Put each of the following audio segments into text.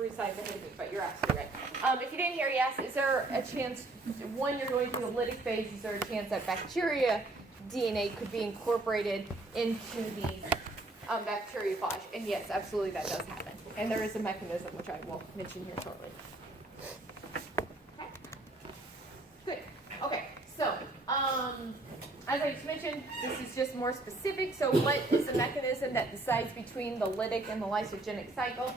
recite behavior, but you're absolutely right. If you didn't hear yes, is there a chance, when you're going through the lytic phase, is there a chance that bacteria DNA could be incorporated into the bacteriophage? And yes, absolutely that does happen. And there is a mechanism, which I will mention here shortly. Okay. Good. Okay, so as I just mentioned, this is just more specific. So what is the mechanism that decides between the lytic and the lysogenic cycle?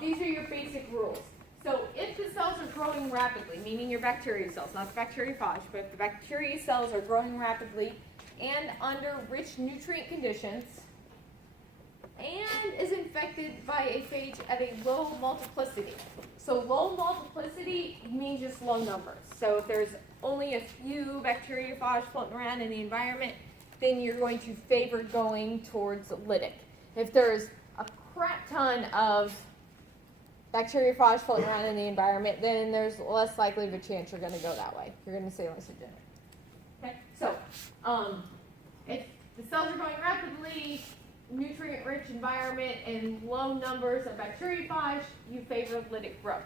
These are your basic rules. So if the cells are growing rapidly, meaning your bacteria cells, not the bacteriophage, but if the bacteria cells are growing rapidly and under rich nutrient conditions and is infected by a phage at a low multiplicity. So low multiplicity means just low numbers. So if there's only a few bacteriophage floating around in the environment, then you're going to favor going towards lytic. If there's a crap ton of bacteriophage floating around in the environment, then there's less likely of a chance you're going to go that way. You're going to say lysogenic. Okay, so if the cells are growing rapidly, nutrient-rich environment, and low numbers of bacteriophage, you favor lytic growth.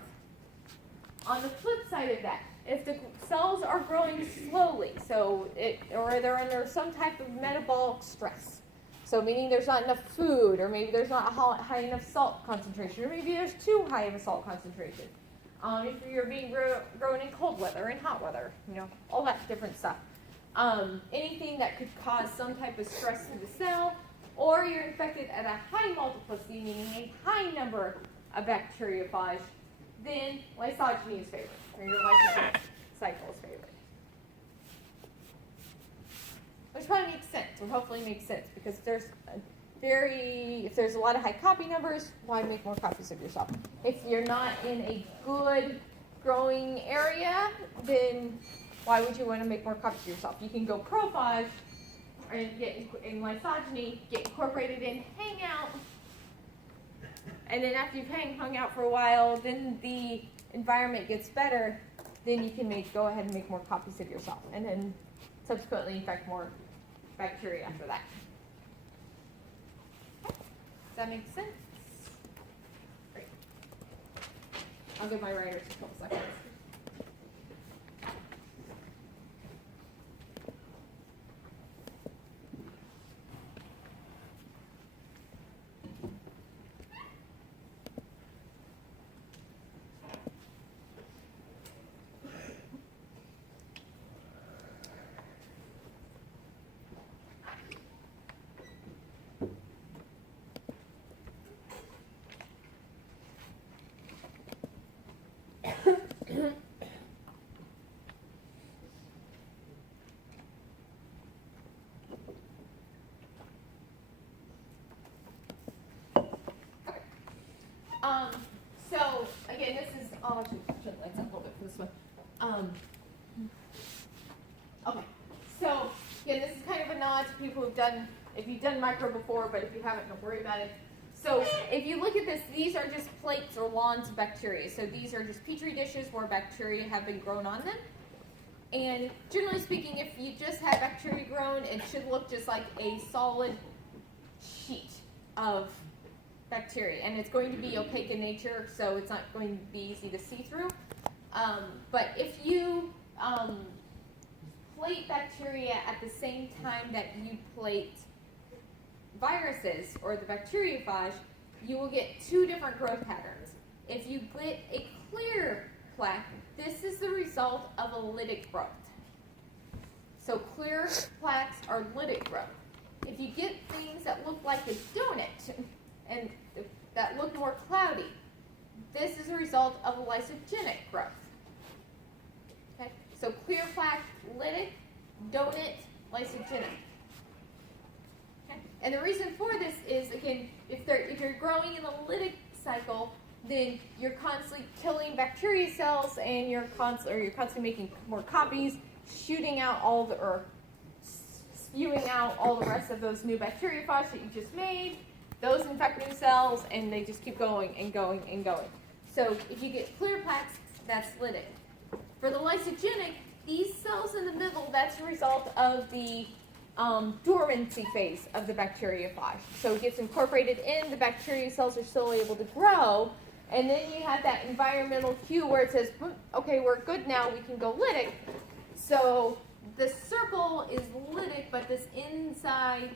On the flip side of that, if the cells are growing slowly, or they're under some type of metabolic stress, so meaning there's not enough food, or maybe there's not a high enough salt concentration, or maybe there's too high of a salt concentration. If you're being grown in cold weather and hot weather, all that different stuff. Anything that could cause some type of stress to the cell, or you're infected at a high multiplicity, meaning a high number of bacteriophage, then lysogeny is favored, or your lysogenic cycle is favored. Which probably makes sense, or hopefully makes sense, because if there's a lot of high copy numbers, why make more copies of yourself? If you're not in a good growing area, then why would you want to make more copies of yourself? You can go prophage and get in lysogeny, get incorporated in, hang out, and then after you've hung out for a while, then the environment gets better, then you can go ahead and make more copies of yourself, and then subsequently infect more bacteria after that. Okay. Does that make sense? Great. I'll give my writers a couple seconds. So again, this is, I'll actually turn the lights up a little bit for this one. Okay, so again, this is kind of a nod to people who've done, if you've done micro before, but if you haven't, don't worry about it. So if you look at this, these are just plates or lawns of bacteria. So these are just petri dishes where bacteria have been grown on them. And generally speaking, if you just have bacteria grown, it should look just like a solid sheet of bacteria, and it's going to be opaque in nature, so it's not going to be easy to see through. But if you plate bacteria at the same time that you plate viruses or the bacteriophage, you will get two different growth patterns. If you get a clear plaque, this is the result of a lytic growth. So clear plaques are lytic growth. If you get things that look like a donut and that look more cloudy, this is a result of a lysogenic growth. Okay? So clear plaque, lytic, donut, lysogenic. Okay? And the reason for this is, again, if you're growing in the lytic cycle, then you're constantly killing bacteria cells, and you're constantly making more copies, shooting out or spewing out all the rest of those new bacteriophage that you just made. Those infect new cells, and they just keep going and going and going. So if you get clear plaques, that's lytic. For the lysogenic, these cells in the middle, that's a result of the dormancy phase of the bacteriophage. So it gets incorporated in, the bacteria cells are still able to grow, And then you have that environmental cue where it says, okay, we're good now, we can go lytic. So the circle is lytic, but this inside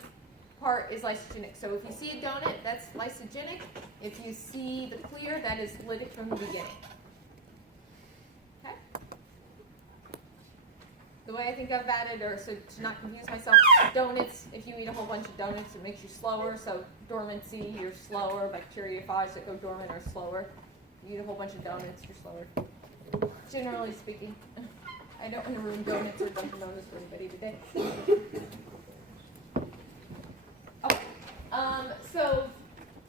part is lysogenic. So if you see a donut, that's lysogenic. If you see the clear, that is lytic from the beginning. Okay? The way I think about it, or so to not confuse myself, donuts, if you eat a whole bunch of donuts, it makes you slower. So dormancy, you're slower. Bacteriophage that go dormant are slower. You eat a whole bunch of donuts, you're slower. Generally speaking. I don't want to ruin donuts or Dunkin' Donuts for anybody today. Okay. So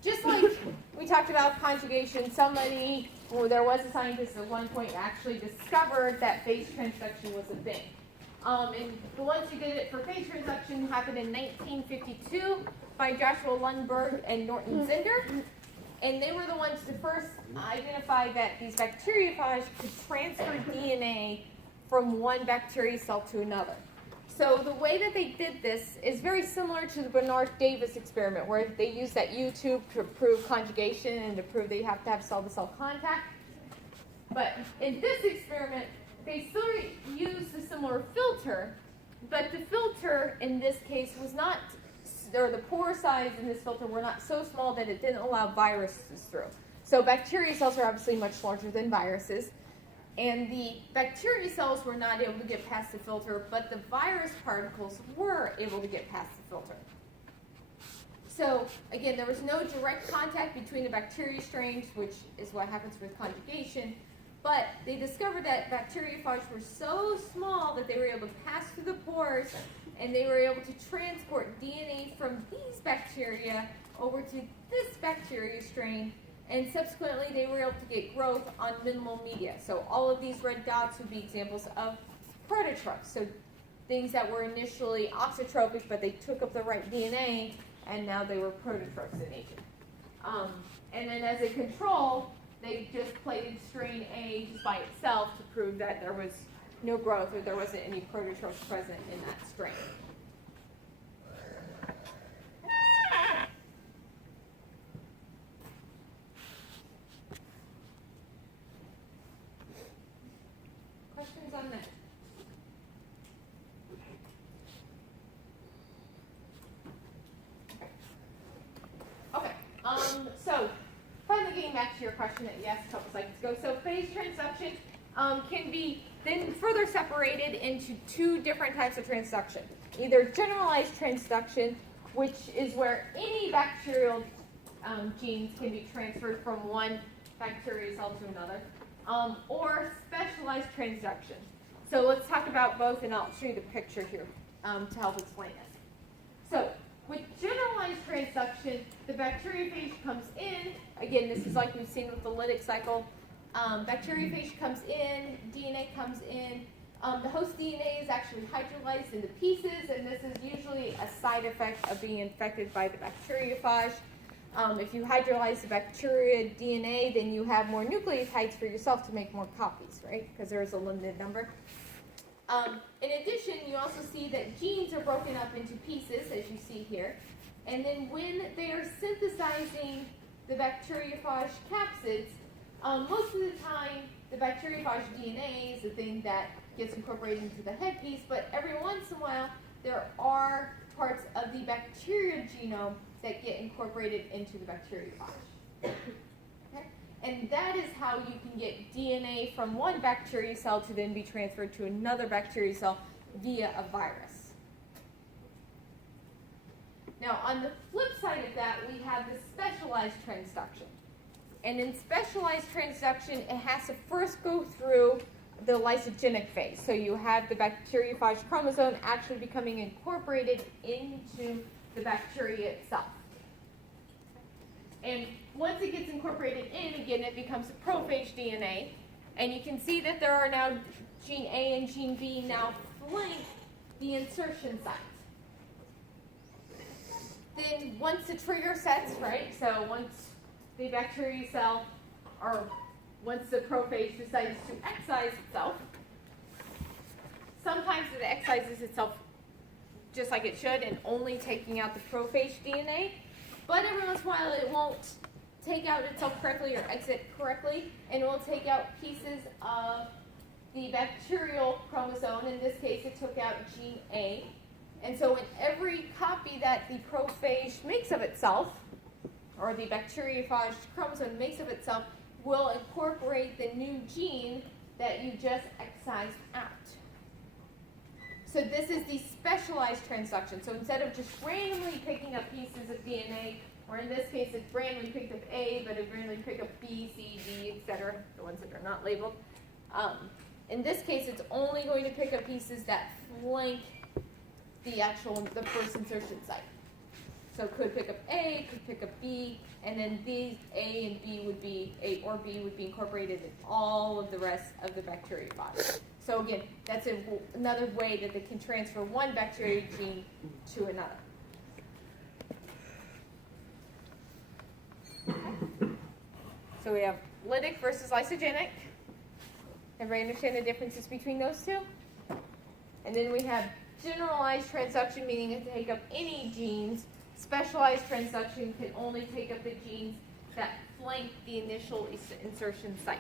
just like we talked about conjugation, there was a scientist at one point actually discovered that phase transduction was a thing. And the ones who did it for phase transduction happened in 1952 by Joshua Lundberg and Norton Zinder. And they were the ones to first identify that these bacteriophages could transfer DNA from one bacteria cell to another. So the way that they did this is very similar to the Bernard-Davis experiment, where they used that U-tube to prove conjugation and to prove that you have to have cell-to-cell contact. But in this experiment, they still used a similar filter, but the filter in this case was not, or the pore size in this filter were not so small that it didn't allow viruses through. So bacteria cells are obviously much larger than viruses. And the bacteria cells were not able to get past the filter, but the virus particles were able to get past the filter. So again, there was no direct contact between the bacteria strains, which is what happens with conjugation, but they discovered that bacteriophages were so small that they were able to pass through the pores, and they were able to transport DNA from these bacteria over to this bacteria strain. And subsequently, they were able to get growth on minimal media. So all of these red dots would be examples of prototrophs. So things that were initially auxotrophic, but they took up the right DNA, and now they were prototrophs in nature. And then as a control, they just plated strain A just by itself to prove that there was no growth or there wasn't any prototrophs present in that strain. Questions on that? Okay. So finally getting back to your question that you asked a couple seconds ago. So phase transduction can be then further separated into two different types of transduction. Either generalized transduction, which is where any bacterial genes can be transferred from one bacteria cell to another. Or specialized transduction. So let's talk about both, and I'll show you the picture here to help explain this. So with generalized transduction, the bacteriophage comes in. Again, this is like we've seen with the lytic cycle. Bacteriophage comes in, DNA comes in. The host DNA is actually hydrolyzed into pieces, and this is usually a side effect of being infected by the bacteriophage. If you hydrolyze the bacteria DNA, then you have more nucleotides for yourself to make more copies, right? Because there is a limited number. In addition, you also see that genes are broken up into pieces, as you see here. And then when they are synthesizing the bacteriophage capsids, most of the time, the bacteriophage DNA is the thing that gets incorporated into the headpiece, but every once in a while, there are parts of the bacterial genome that get incorporated into the bacteriophage. Okay? And that is how you can get DNA from one bacteria cell to then be transferred to another bacteria cell via a virus. Now, on the flip side of that, we have the specialized transduction. And in specialized transduction, it has to first go through the lysogenic phase. So you have the bacteriophage chromosome actually becoming incorporated into the bacteria itself. And once it gets incorporated in, again, it becomes a prophage DNA. And you can see that there are now gene A and gene B now flank the insertion site. Then once the trigger sets, right, so once the bacteria cell, or once the prophage decides to excise itself, sometimes it excises itself just like it should and only taking out the prophage DNA, but every once in a while it won't take out itself correctly or exit correctly, and it will take out pieces of the bacterial chromosome. In this case, it took out gene A. And so in every copy that the prophage makes of itself, or the bacteriophage chromosome makes of itself, will incorporate the new gene that you just excised out. So this is the specialized transduction. So instead of just randomly picking up pieces of DNA, or in this case, it randomly picked up A, but it randomly picked up B, C, D, etc., the ones that are not labeled. In this case, it's only going to pick up pieces that flank the first insertion site. So it could pick up A, could pick up B, and then these A and B would be, A or B would be incorporated in all of the rest of the bacteriophage. So again, that's another way that they can transfer one bacteria gene to another. Okay. So we have lytic versus lysogenic. Everybody understand the differences between those two? And then we have generalized transduction, meaning it can take up any genes. Specialized transduction can only take up the genes that flank the initial insertion site.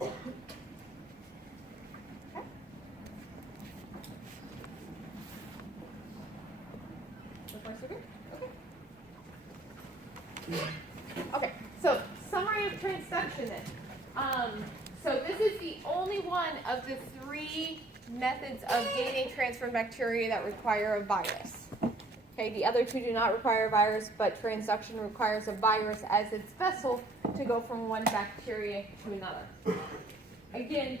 Okay. So far, so good? Okay. Okay, so summary of transduction then. So this is the only one of the 3 methods of DNA transfer in bacteria that require a virus. Okay, the other 2 do not require a virus, but transduction requires a virus as its vessel to go from one bacteria to another. Again,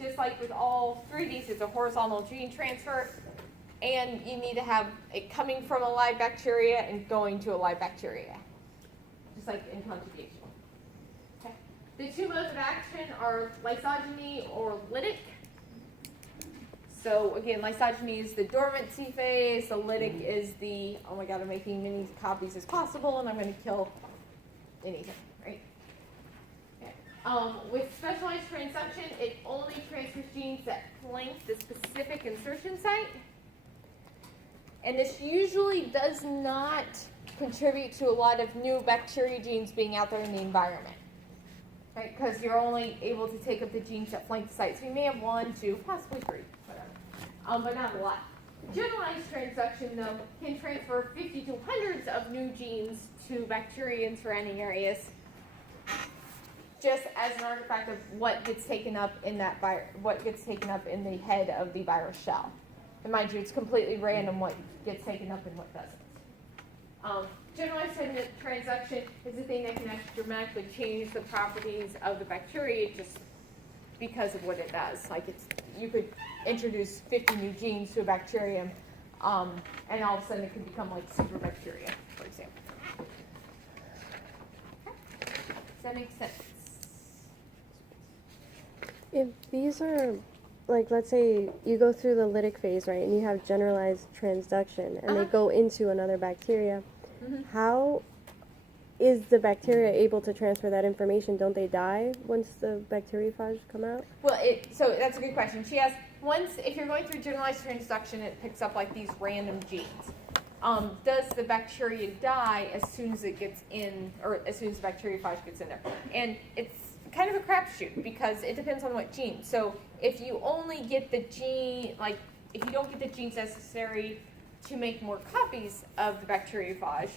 just like with all 3 of these, it's a horizontal gene transfer, and you need to have it coming from a live bacteria and going to a live bacteria, just like in conjugation. Okay. The 2 modes of action are lysogeny or lytic. So again, lysogeny is the dormancy phase, the lytic is the, oh my god, I'm making many copies as possible and I'm going to kill anything, right? Okay. With specialized transduction, it only transfers genes that flank the specific insertion site. And this usually does not contribute to a lot of new bacteria genes being out there in the environment. Right? Because you're only able to take up the genes that flank the site. So you may have 1, 2, possibly 3. But not a lot. Generalized transduction, though, can transfer 50 to hundreds of new genes to bacteria in surrounding areas, just as an artifact of what gets taken up in that what gets taken up in the head of the virus shell. And mind you, it's completely random what gets taken up and what doesn't. Generalized transduction is a thing that can actually dramatically change the properties of the bacteria just because of what it does. Like you could introduce 50 new genes to a bacterium, and all of a sudden it could become like super bacteria, for example. Okay. Does that make sense? If these are, like, let's say you go through the lytic phase, right, and you have generalized transduction, and they go into another bacteria, how is the bacteria able to transfer that information? Don't they die once the bacteriophage come out? Well, so that's a good question. She asked, if you're going through generalized transduction, it picks up like these random genes. Does the bacteria die as soon as it gets in, or as soon as the bacteriophage gets in there? And it's kind of a crapshoot because it depends on what gene. So if you only get the gene, like if you don't get the genes necessary to make more copies of the bacteriophage,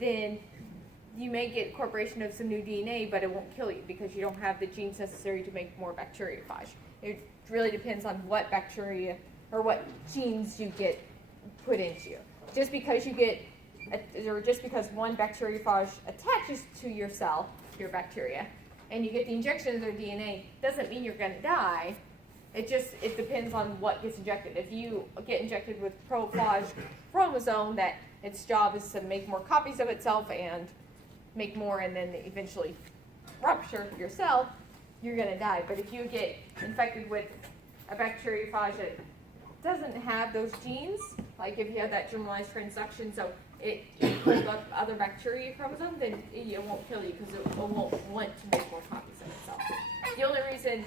then you may get incorporation of some new DNA, but it won't kill you because you don't have the genes necessary to make more bacteriophage. It really depends on what bacteria or what genes you get put into you. Just because just because one bacteriophage attaches to your cell, your bacteria, and you get the injection of their DNA, doesn't mean you're going to die. It depends on what gets injected. If you get injected with prophage chromosome, that its job is to make more copies of itself and make more and then eventually rupture your cell, you're going to die. But if you get infected with a bacteriophage that doesn't have those genes, like if you have that generalized transduction, so it pulls up other bacteria chromosome, then it won't kill you because it won't want to make more copies of itself. The only reason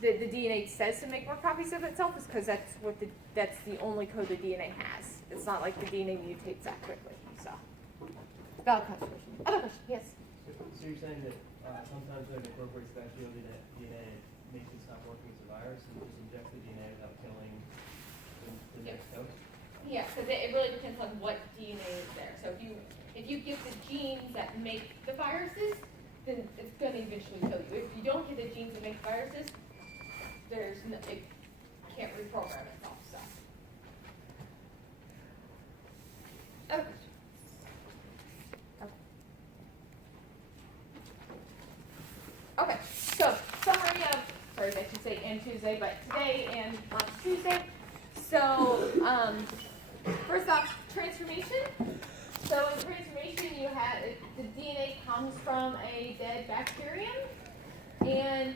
the DNA says to make more copies of itself is because that's the only code the DNA has. it's not like the DNA mutates that quickly. So, valid question. Other question? Yes. So you're saying that sometimes when it incorporates bacterial DNA, it makes it stop working as a virus and just injects the DNA without killing the next host? Yeah, because it really depends on what DNA is there. So if you get the genes that make the viruses, then it's going to eventually kill you. If you don't get the genes that make viruses, it can't reprogram itself. So. Okay. Okay, so summary of, sorry, I should say and Tuesday, but today and last Tuesday. So, first off, transformation. So in transformation, you have, the DNA comes from a dead bacterium, and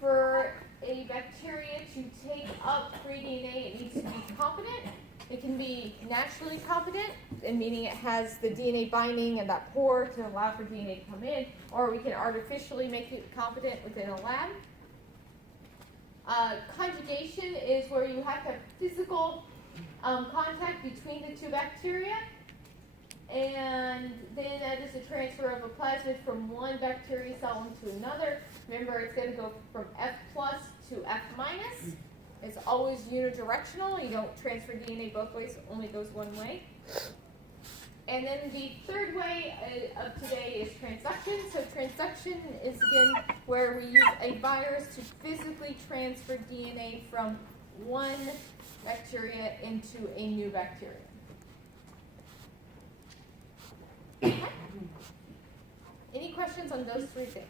for a bacteria to take up free DNA, it needs to be competent. It can be naturally competent, and meaning it has the DNA binding and that pore to allow for DNA to come in, or we can artificially make it competent within a lab. Conjugation is where you have to have physical contact between the two bacteria, and then that is a transfer of a plasmid from one bacteria cell into another. Remember, it's going to go from F plus to F minus. It's always unidirectional. You don't transfer DNA both ways, it only goes one way. And then the third way of today is transduction. So transduction is, again, where we use a virus to physically transfer DNA from one bacteria into a new bacteria. Okay. Any questions on those three things?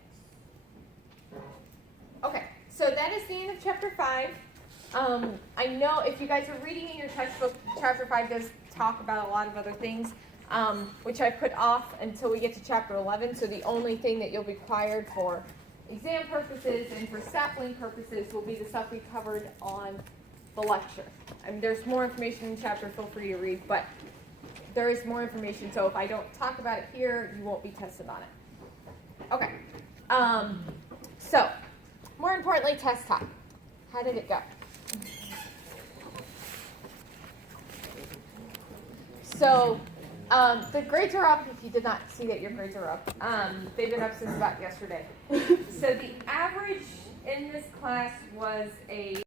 Okay, so that is the end of chapter 5. I know if you guys are reading in your textbook, chapter 5 does talk about a lot of other things, which I put off until we get to chapter 11. So the only thing that you'll be required for exam purposes and for sampling purposes will be the stuff we covered on the lecture. I mean, there's more information in the chapter, feel free to read, but there is more information, so if I don't talk about it here, you won't be tested on it. Okay, so more importantly, test time. How did it go? So the grades are up. If you did not see that, your grades are up. They've been up since about yesterday. So the average in this class was a